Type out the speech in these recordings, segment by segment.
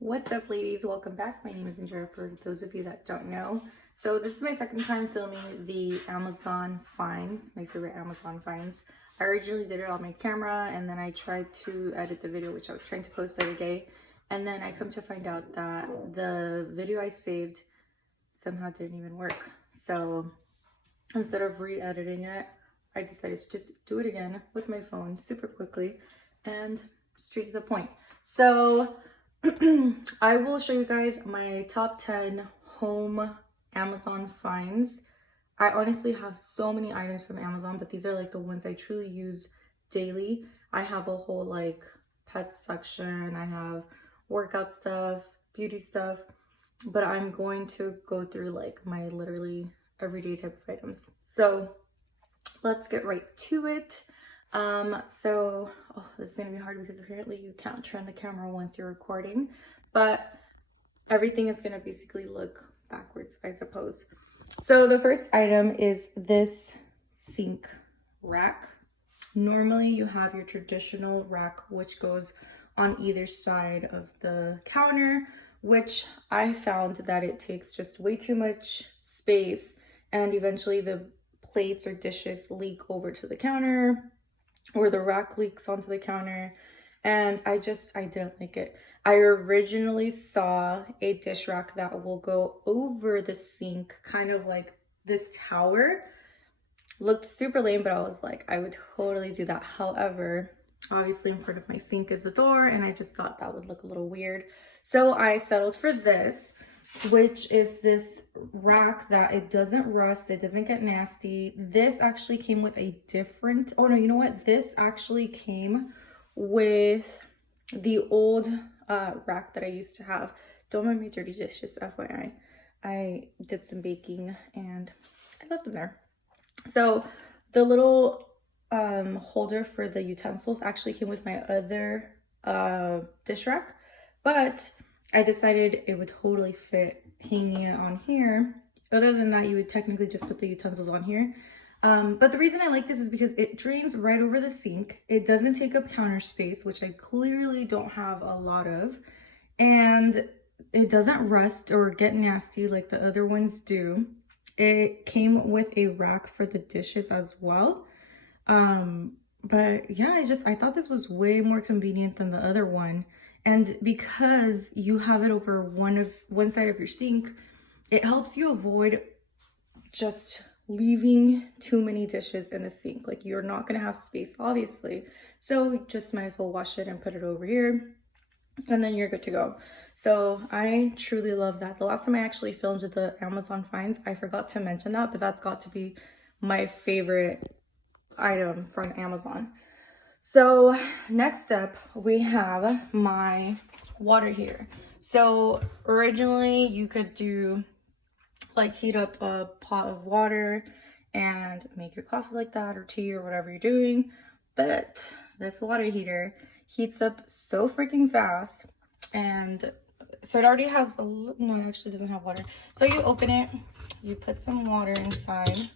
What's up, ladies? Welcome back. My name is Indra, for those of you that don't know. So this is my second time filming the Amazon finds, my favorite Amazon finds. I originally did it on my camera and then I tried to edit the video, which I was trying to post the other day. And then I come to find out that the video I saved somehow didn't even work. So instead of re-editing it, I decided to just do it again with my phone super quickly and straight to the point. So I will show you guys my top 10 home Amazon finds. I honestly have so many items from Amazon, but these are like the ones I truly use daily. I have a whole like pet section, I have workout stuff, beauty stuff, but I'm going to go through like my literally everyday type of items. So let's get right to it. This is gonna be hard because apparently you can't turn the camera once you're recording, but everything is gonna basically look backwards, I suppose. So the first item is this sink rack. Normally you have your traditional rack, which goes on either side of the counter, which I found that it takes just way too much space, and eventually the plates or dishes leak over to the counter, or the rack leaks onto the counter, and I didn't like it. I originally saw a dish rack that will go over the sink, kind of like this tower. Looked super lame, but I was like, I would totally do that. However, obviously in front of my sink is the door, and I just thought that would look a little weird. So I settled for this, which is this rack that it doesn't rust, it doesn't get nasty. This actually came with a different, oh no, you know what? This actually came with the old rack that I used to have. Don't mind my dirty dishes, FYI. I did some baking and I left them there. So the little holder for the utensils actually came with my other dish rack, but I decided it would totally fit hanging it on here. Other than that, you would technically just put the utensils on here. But the reason I like this is because it drains right over the sink. It doesn't take up counter space, which I clearly don't have a lot of. And it doesn't rust or get nasty like the other ones do. It came with a rack for the dishes as well. But yeah, I thought this was way more convenient than the other one. And because you have it over one side of your sink, it helps you avoid just leaving too many dishes in the sink. Like, you're not gonna have space, obviously. So just might as well wash it and put it over here, and then you're good to go. So I truly love that. The last time I actually filmed the Amazon finds, I forgot to mention that, but that's got to be my favorite item from Amazon. So next up, we have my water heater. So originally you could do like heat up a pot of water and make your coffee like that, or tea, or whatever you're doing. But this water heater heats up so freaking fast. And so it already has no, it actually doesn't have water. So you open it, you put some water inside.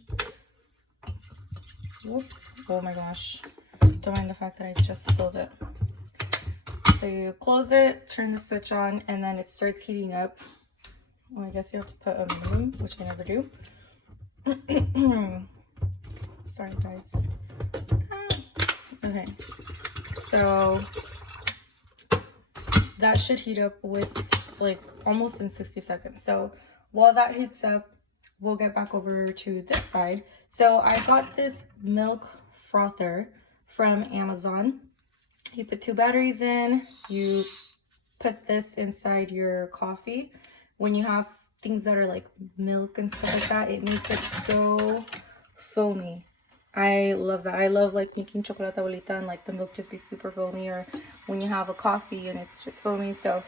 Whoops, oh my gosh. Don't mind the fact that I just spilled it. So you close it, turn the switch on, and then it starts heating up. Well, I guess you have to put a minimum, which I never do. Sorry, guys. Okay, so that should heat up with like almost in 60 seconds. So while that heats up, we'll get back over to this side. So I got this milk frother from Amazon. You put 2 batteries in, you put this inside your coffee. When you have things that are like milk and stuff like that, it makes it so foamy. I love that. I love like making chocolate abuelita and like the milk just be super foamy, or when you have a coffee and it's just foamy. So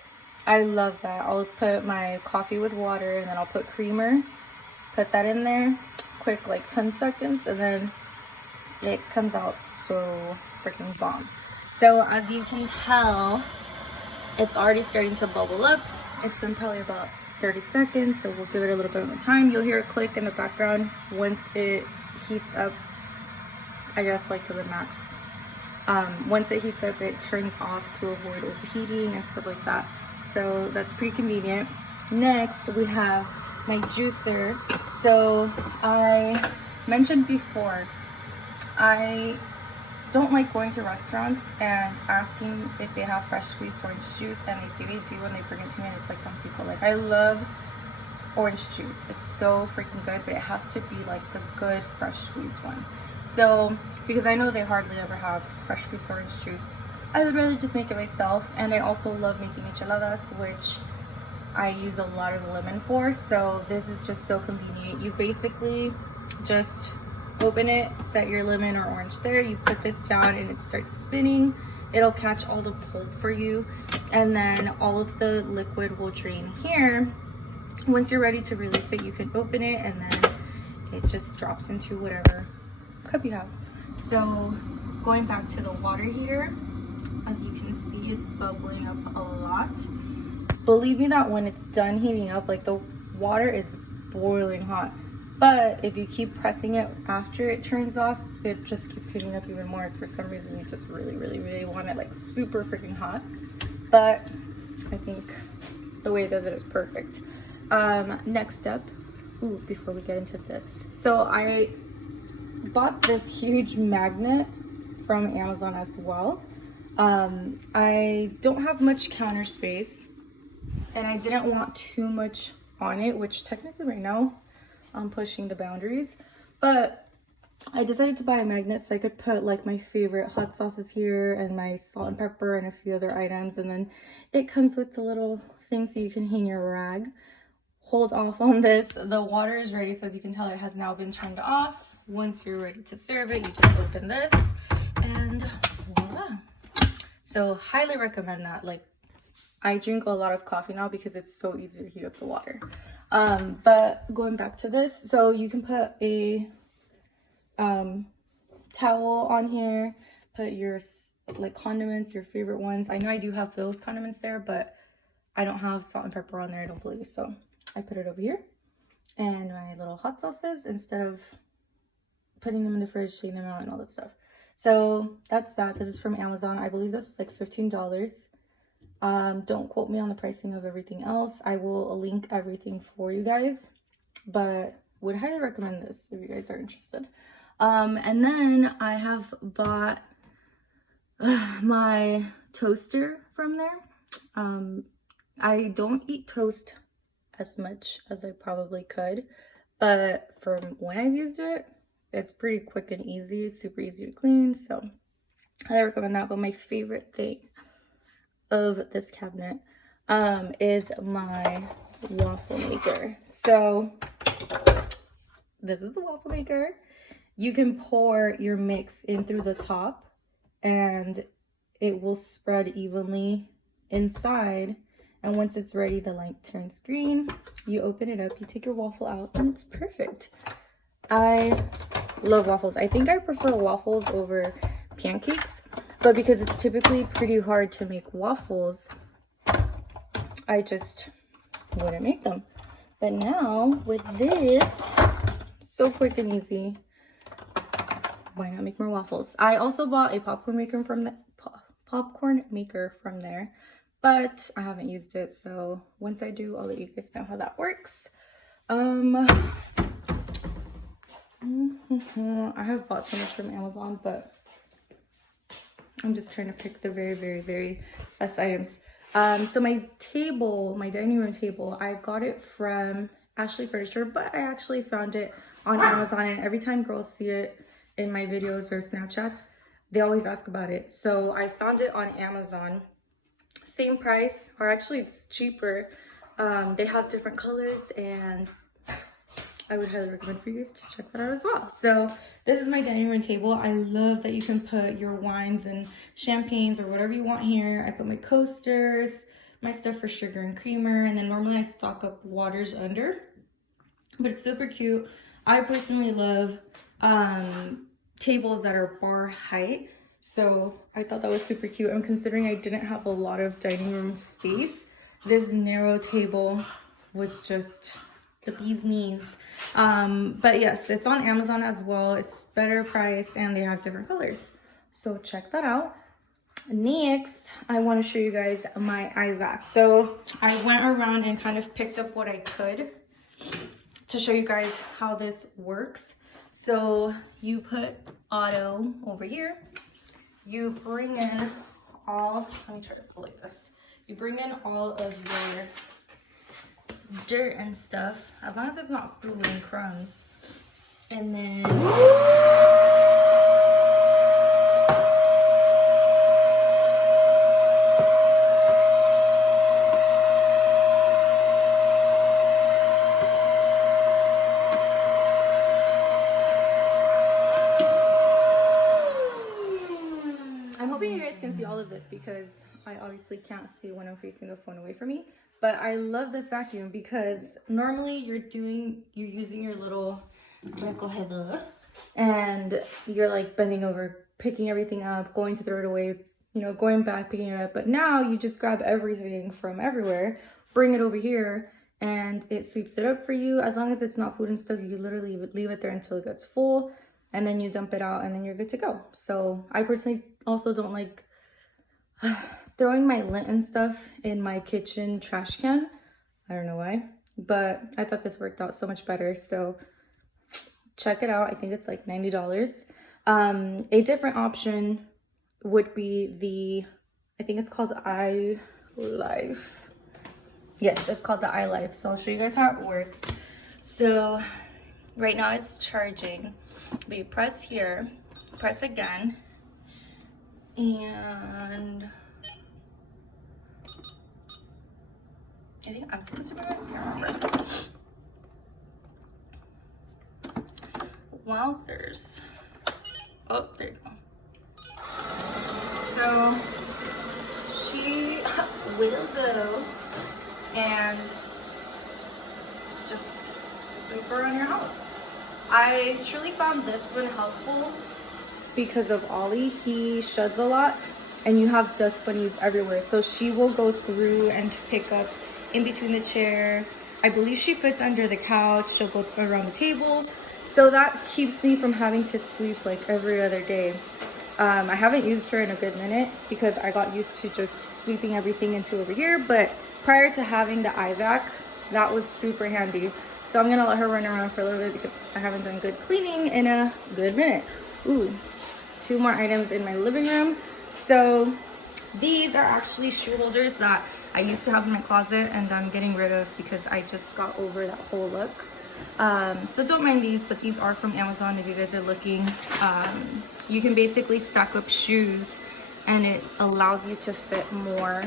I love that. I'll put my coffee with water and then I'll put creamer, put that in there, quick like 10 seconds, and then it comes out so freaking bomb. So as you can tell, it's already starting to bubble up. It's been probably about 30 seconds, so we'll give it a little bit more time. You'll hear a click in the background once it heats up, I guess like to the max. Once it heats up, it turns off to avoid overheating and stuff like that. So that's pretty convenient. Next, we have my juicer. So I mentioned before, I don't like going to restaurants and asking if they have fresh squeezed orange juice, and they say they do when they bring it to me, and it's like Don Pico. Like, I love orange juice. It's so freaking good, but it has to be like the good fresh squeezed one. So because I know they hardly ever have fresh squeezed orange juice, I would rather just make it myself. And I also love making enchiladas, which I use a lot of lemon for. So this is just so convenient. You basically just open it, set your lemon or orange there, you put this down and it starts spinning. It'll catch all the pulp for you, and then all of the liquid will drain here. Once you're ready to release it, you can open it, and then it just drops into whatever cup you have. So going back to the water heater, as you can see, it's bubbling up a lot. Believe me that when it's done heating up, like, the water is boiling hot. But if you keep pressing it after it turns off, it just keeps heating up even more. For some reason, you just really, really, really want it like super freaking hot. But I think the way it does it is perfect. Next up, before we get into this. So I bought this huge magnet from Amazon as well. I don't have much counter space, and I didn't want too much on it, which technically right now I'm pushing the boundaries, but I decided to buy a magnet so I could put like my favorite hot sauces here and my salt and pepper and a few other items. And then it comes with the little thing so you can hang your rag. Hold off on this. The water is ready, so as you can tell, it has now been turned off. Once you're ready to serve it, you just open this and voila. So highly recommend that. Like, I drink a lot of coffee now because it's so easy to heat up the water. But going back to this, so you can put a towel on here, put your like condiments, your favorite ones. I know I do have those condiments there, but I don't have salt and pepper on there, I don't believe. So I put it over here, and my little hot sauces, instead of putting them in the fridge, taking them out and all that stuff. So that's that. This is from Amazon. I believe this was like $15. Don't quote me on the pricing of everything else. I will link everything for you guys, but would highly recommend this if you guys are interested. And then I have bought my toaster from there. I don't eat toast as much as I probably could, but from when I've used it, it's pretty quick and easy. It's super easy to clean, so I recommend that. But my favorite thing of this cabinet is my waffle maker. So this is the waffle maker. You can pour your mix in through the top and it will spread evenly inside, and once it's ready, the light turns green. You open it up, you take your waffle out, and it's perfect. I love waffles. I think I prefer waffles over pancakes, but because it's typically pretty hard to make waffles, I just wouldn't make them. But now with this, so quick and easy, why not make more waffles? I also bought a popcorn maker from there, but I haven't used it, so once I do, I'll let you guys know how that works. I have bought so much from Amazon, but I'm just trying to pick the very, very, very best items. So my table, my dining room table, I got it from Ashley Furniture, but I actually found it on Amazon, and every time girls see it in my videos or Snapchats, they always ask about it. So I found it on Amazon, same price, or actually it's cheaper. They have different colors, and I would highly recommend for you guys to check that out as well. So this is my dining room table. I love that you can put your wines and champagnes or whatever you want here. I put my coasters, my stuff for sugar and creamer, and then normally I stock up waters under, but it's super cute. I personally love tables that are bar height, so I thought that was super cute. And considering I didn't have a lot of dining room space, this narrow table was just the bee's knees. But yes, it's on Amazon as well. It's better price and they have different colors, so check that out. Next, I want to show you guys my IVAC. So I went around and kind of picked up what I could to show you guys how this works. So you put auto over here. You bring in all, let me try to pull like this. You bring in all of your dirt and stuff, as long as it's not food and crumbs. And then I'm hoping you guys can see all of this because I obviously can't see when I'm facing the phone away from me. But I love this vacuum because normally you're using your little vertical header and you're like bending over, picking everything up, going to throw it away, you know, going back, picking it up. But now you just grab everything from everywhere, bring it over here, and it sweeps it up for you. As long as it's not food and stuff, you literally would leave it there until it gets full, and then you dump it out and then you're good to go. So I personally also don't like throwing my lint and stuff in my kitchen trash can. I don't know why, but I thought this worked out so much better. So check it out. I think it's like $90. A different option would be I think it's called iLife. Yes, it's called the iLife. So I'll show you guys how it works. So right now it's charging. But you press here, press again, and I think I'm supposed to be right here. Remember. Wowzers. Oh, there you go. So she will go and just sweep around your house. I truly found this one helpful because of Ollie. He sheds a lot and you have dust bunnies everywhere. So she will go through and pick up in between the chair. I believe she fits under the couch. She'll go around the table. So that keeps me from having to sweep like every other day. I haven't used her in a good minute because I got used to just sweeping everything into over here. But prior to having the IVAC, that was super handy. So I'm gonna let her run around for a little bit because I haven't done good cleaning in a good minute. Ooh, 2 more items in my living room. So these are actually shoe holders that I used to have in my closet and I'm getting rid of because I just got over that whole look. So don't mind these, but these are from Amazon if you guys are looking. You can basically stack up shoes and it allows you to fit more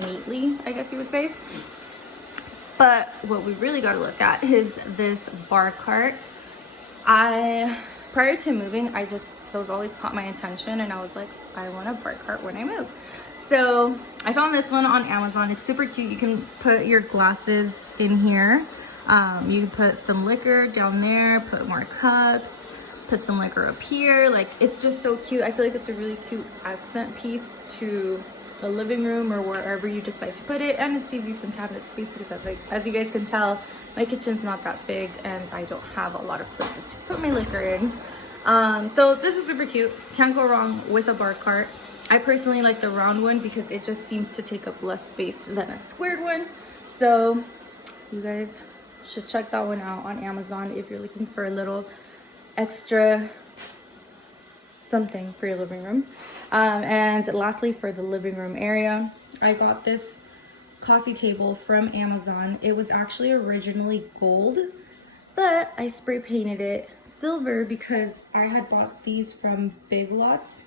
neatly, I guess you would say. But what we really got to look at is this bar cart. Prior to moving, those always caught my attention and I was like, I want a bar cart when I move. So I found this one on Amazon. It's super cute. You can put your glasses in here. You can put some liquor down there, put more cups, put some liquor up here. Like, it's just so cute. I feel like it's a really cute accent piece to the living room or wherever you decide to put it, and it saves you some cabinet space because as you guys can tell, my kitchen's not that big and I don't have a lot of places to put my liquor in. So this is super cute. Can't go wrong with a bar cart. I personally like the round one because it just seems to take up less space than a squared one. So you guys should check that one out on Amazon if you're looking for a little extra something for your living room. And lastly, for the living room area, I got this coffee table from Amazon. It was actually originally gold, but I spray painted it silver because I had bought these from Big Lots.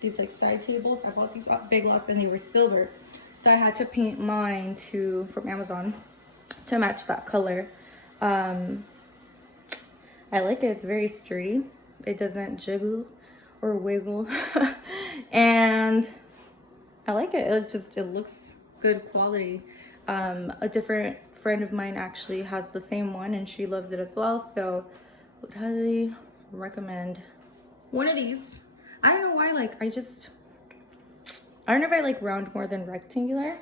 These like side tables. I bought these Big Lots and they were silver. So I had to paint mine from Amazon to match that color. I like it. It's very sturdy. It doesn't jiggle or wiggle. And I like it. It looks good quality. A different friend of mine actually has the same one and she loves it as well. So would highly recommend one of these. I don't know why, like, I don't know if I like round more than rectangular,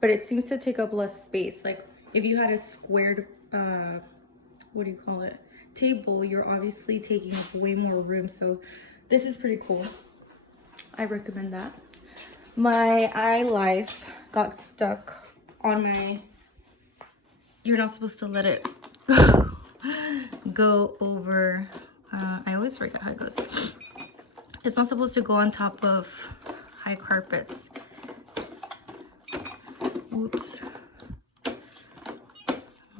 but it seems to take up less space. Like if you had a squared, what do you call it, table, you're obviously taking up way more room. So this is pretty cool. I recommend that. my eye life got stuck on my, you're not supposed to let it go over, I always forget how it goes. It's not supposed to go on top of high carpets. Oops. Oh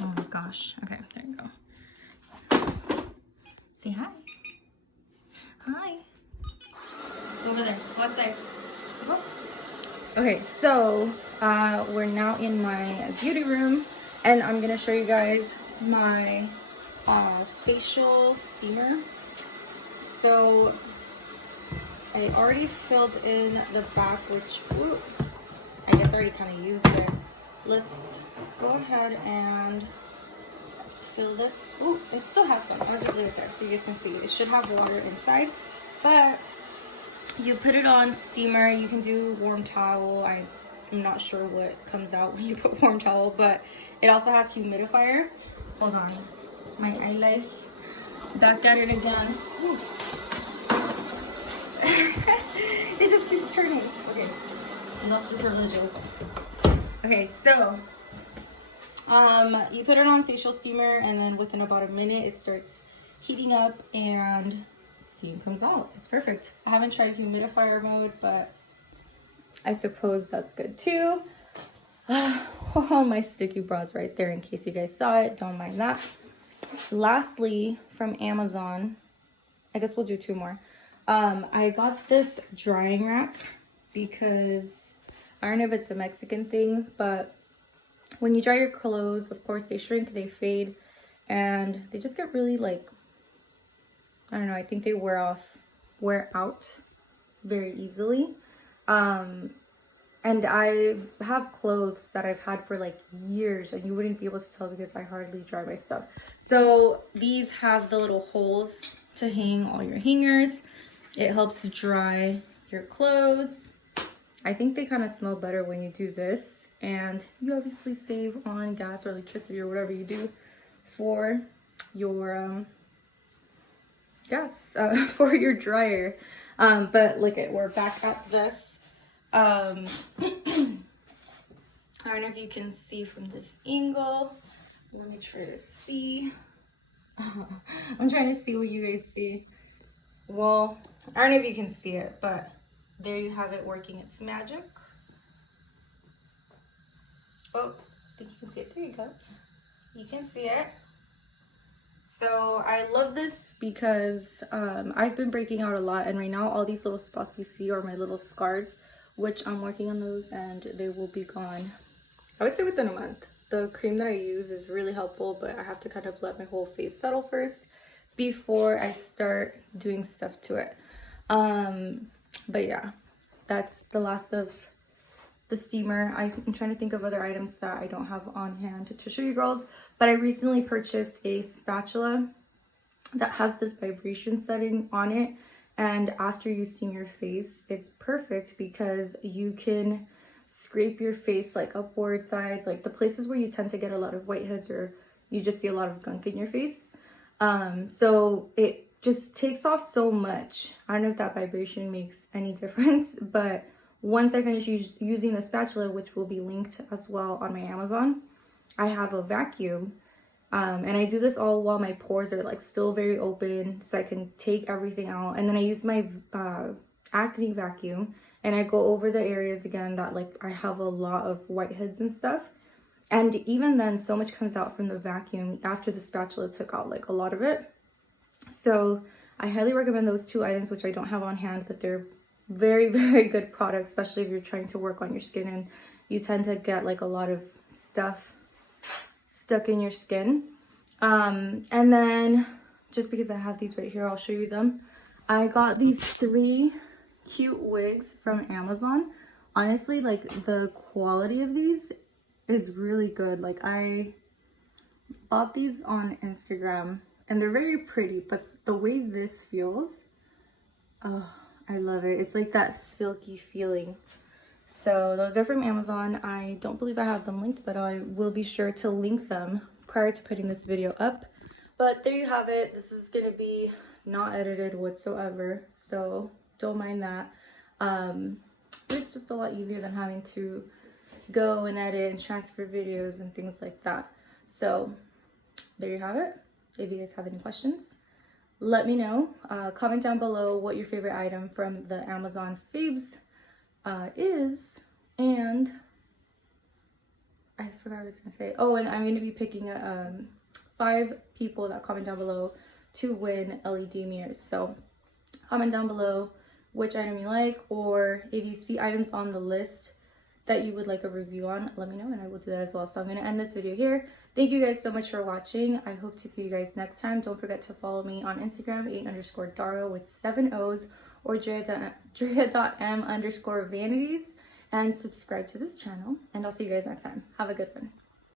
my gosh. Okay, there you go. Say hi. Hi. Go over there. Go outside. Go. Okay, so we're now in my beauty room, and I'm gonna show you guys my facial steamer. So I already filled in the back, which I guess I already kind of used it. Let's go ahead and fill this. Oh, it still has some. I'll just leave it there so you guys can see. It should have water inside, but you put it on steamer. You can do warm towel. I'm not sure what comes out when you put warm towel, but it also has humidifier. Hold on, my eye life. Back at it again. It just keeps turning. Okay, lost your privileges. Okay, so you put it on facial steamer, and then within about a minute it starts heating up and steam comes out. It's perfect. I haven't tried humidifier mode, but I suppose that's good too. Oh, my sticky brows right there in case you guys saw it. Don't mind that. Lastly, from Amazon, I guess we'll do two more. I got this drying rack because I don't know if it's a Mexican thing, but when you dry your clothes, of course they shrink, they fade, and they just get really like, I don't know, I think they wear out very easily. And I have clothes that I've had for like years, and you wouldn't be able to tell because I hardly dry my stuff. So these have the little holes to hang all your hangers. It helps dry your clothes. I think they kind of smell better when you do this, and you obviously save on gas or electricity or whatever you do for your for your dryer. But look at, we're back at this. I don't know if you can see from this angle. Let me try to see. I'm trying to see what you guys see. Well, I don't know if you can see it, but there you have it working its magic. Oh, I think you can see it. There you go. You can see it. So I love this because I've been breaking out a lot, and right now all these little spots you see are my little scars, which I'm working on those and they will be gone, I would say, within a month. The cream that I use is really helpful, but I have to kind of let my whole face settle first before I start doing stuff to it. But yeah, that's the last of the steamer. I'm trying to think of other items that I don't have on hand to show you girls, but I recently purchased a spatula that has this vibration setting on it, and after you steam your face, it's perfect because you can scrape your face like upward sides, like the places where you tend to get a lot of whiteheads or you just see a lot of gunk in your face. So it just takes off so much. I don't know if that vibration makes any difference, but once I finish using the spatula, which will be linked as well on my Amazon, I have a vacuum. And I do this all while my pores are like still very open, so I can take everything out. And then I use my acne vacuum, and I go over the areas again that like I have a lot of whiteheads and stuff. And even then, so much comes out from the vacuum after the spatula took out like a lot of it. So I highly recommend those two items, which I don't have on hand, but they're very, very good products, especially if you're trying to work on your skin and you tend to get like a lot of stuff stuck in your skin. And then just because I have these right here, I'll show you them. I got these 3 cute wigs from Amazon. Honestly, like the quality of these is really good. Like I bought these on Instagram and they're very pretty, but the way this feels, oh, I love it. It's like that silky feeling. So those are from Amazon. I don't believe I have them linked, but I will be sure to link them prior to putting this video up. But there you have it. This is gonna be not edited whatsoever, so don't mind that. But it's just a lot easier than having to go and edit and transfer videos and things like that. So there you have it. If you guys have any questions, let me know. Comment down below what your favorite item from the Amazon faves is. And I forgot what I was gonna say. Oh, and I'm gonna be picking 5 people that comment down below to win LED mirrors. So comment down below which item you like, or if you see items on the list that you would like a review on, let me know and I will do that as well. So I'm going to end this video here. Thank you guys so much for watching. I hope to see you guys next time. Don't forget to follow me on Instagram, 8_Dara with 7 O's, or Drea.m_vanities, and subscribe to this channel. And I'll see you guys next time. Have a good one.